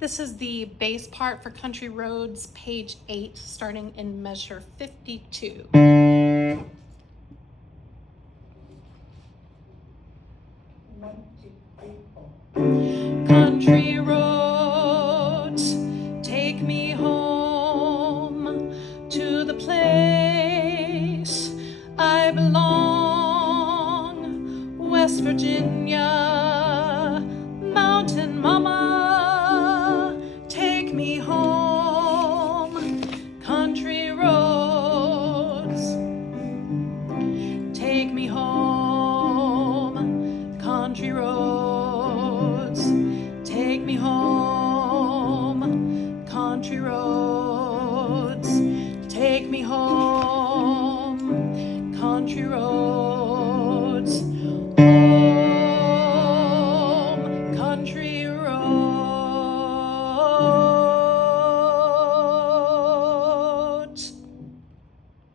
This is the bass part for Country Roads, page 8, starting in measure 52. Country roads, take me home to the place I belong, West Virginia, Mountain Mama, take me home. Country roads, take me home. Country roads, take me home. Country roads, take me home.